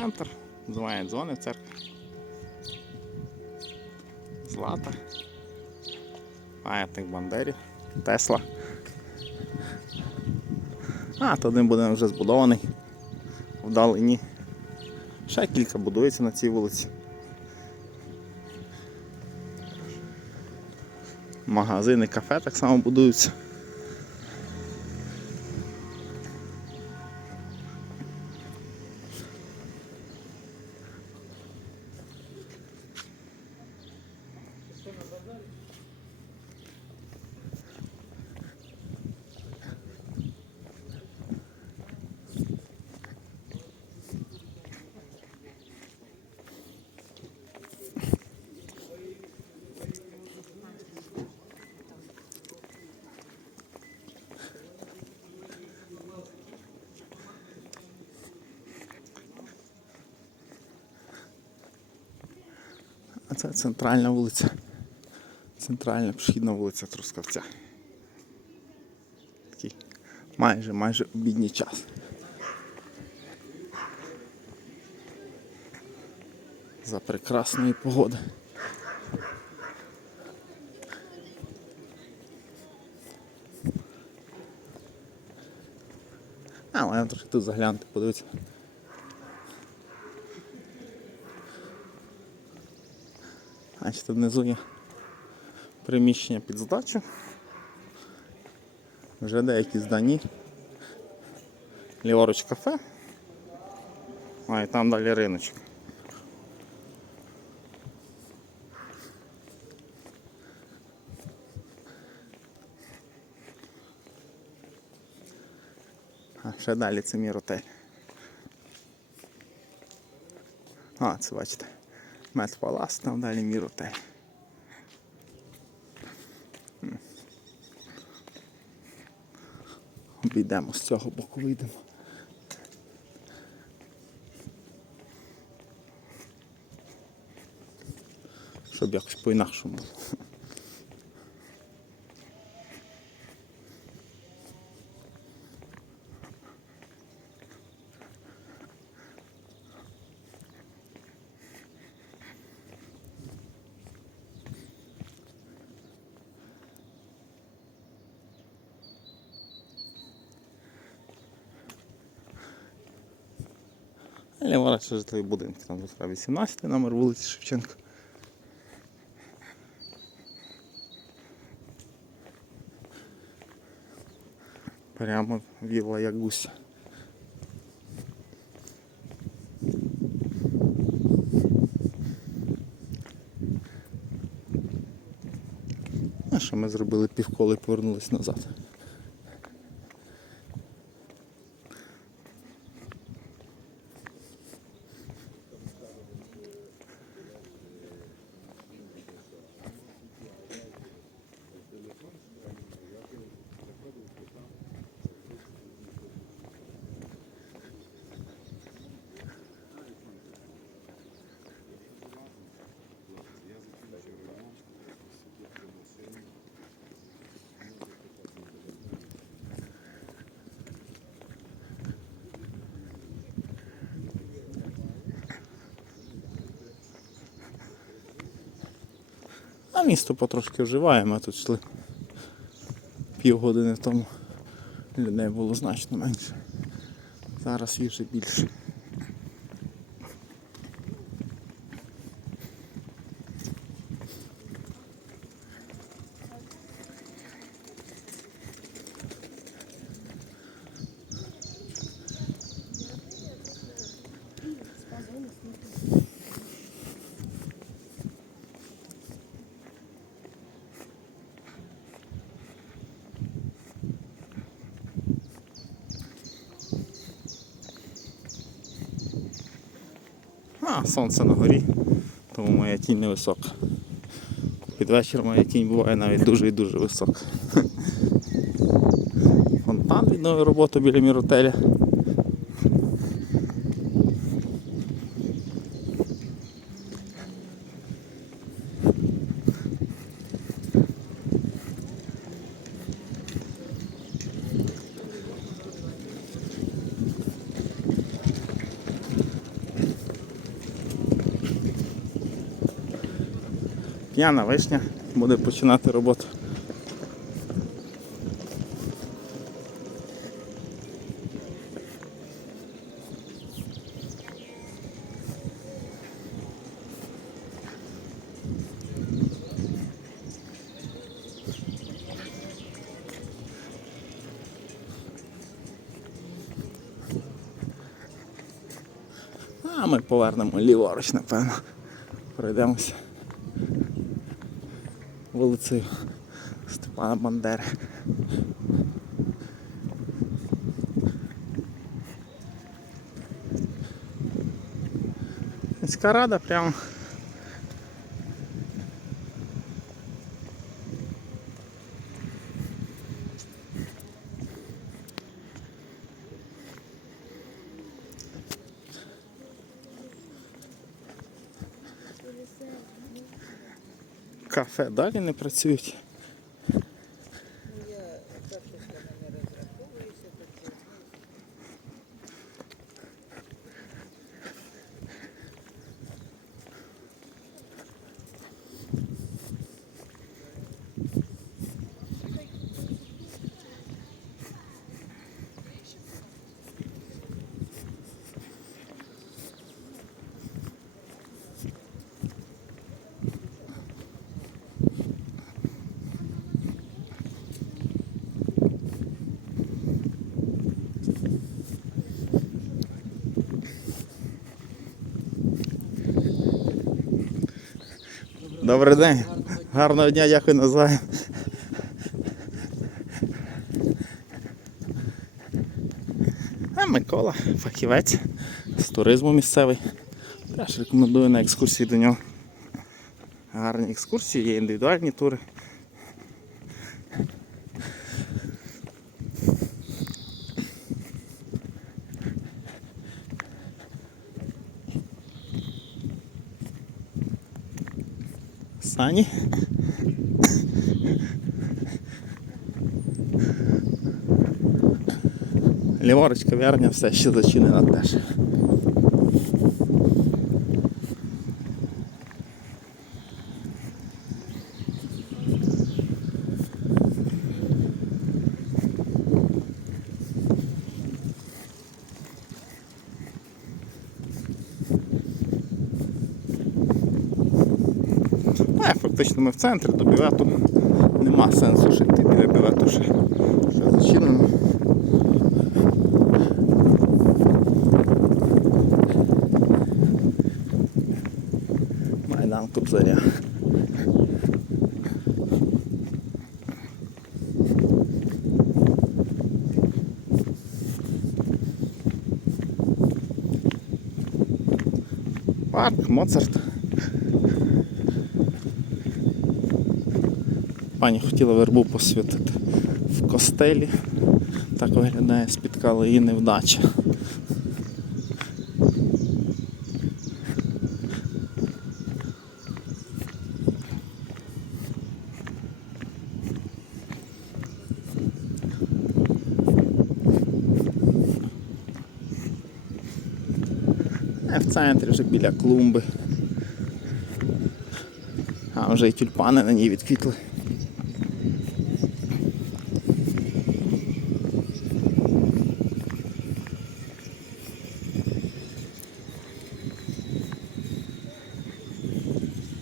Центр. Дзвонять дзвони в церкві. Злата. Пам'ятник Бандері. Тесла. А, то один будинок вже збудований. Вдалині. Ще кілька будується на цій вулиці. Магазини, кафе так само будуються. Це центральна вулиця. Центральна пішохідна вулиця Трускавця. Такий майже майже обідній час. За прекрасної погоди. Але я трохи тут заглянути, подивитися. Значить, внизу є приміщення під здачу. Вже деякі здані. Ліворуч кафе. А і там далі риночок. А ще далі це міротель. А, це бачите. Медпалас, там далі міротель. М. Обійдемо з цього боку, вийдемо. Щоб якось по-інакшому. Ліворуч житлові будинки, там тут 18 номер вулиці Шевченка. Прямо вілла Ягуся. А що ми зробили півколи і повернулись назад. А місто потрошки вживає, ми тут йшли півгодини тому. Людей було значно менше. Зараз їх вже більше. А, сонце на горі, тому моя тінь невисока. Під вечір моя тінь буває навіть дуже і дуже висока. Фонтан відновив роботу біля міротеля. Весняна вишня буде починати роботу. А ми повернемо ліворуч, напевно. Пройдемося вулицею Степана Бандери. Міська рада прямо. Кафе далі не працюють. Добрий день. Гарного дня, дякую назаєм. А Микола, фахівець з туризму місцевий. Теж рекомендую на екскурсії до нього. Гарні екскурсії, є індивідуальні тури. Сані. Ліворуч кав'ярня все ще зачинена теж. А, фактично ми в центрі до бювету. Нема сенсу йти біля бювету ще, ще зачинено. Майдан Кобзаря. Парк, Моцарт. Пані хотіла вербу посвятити в костелі. Так виглядає, спіткала її невдача. Е, В центрі вже біля клумби. А вже і тюльпани на ній відквітли.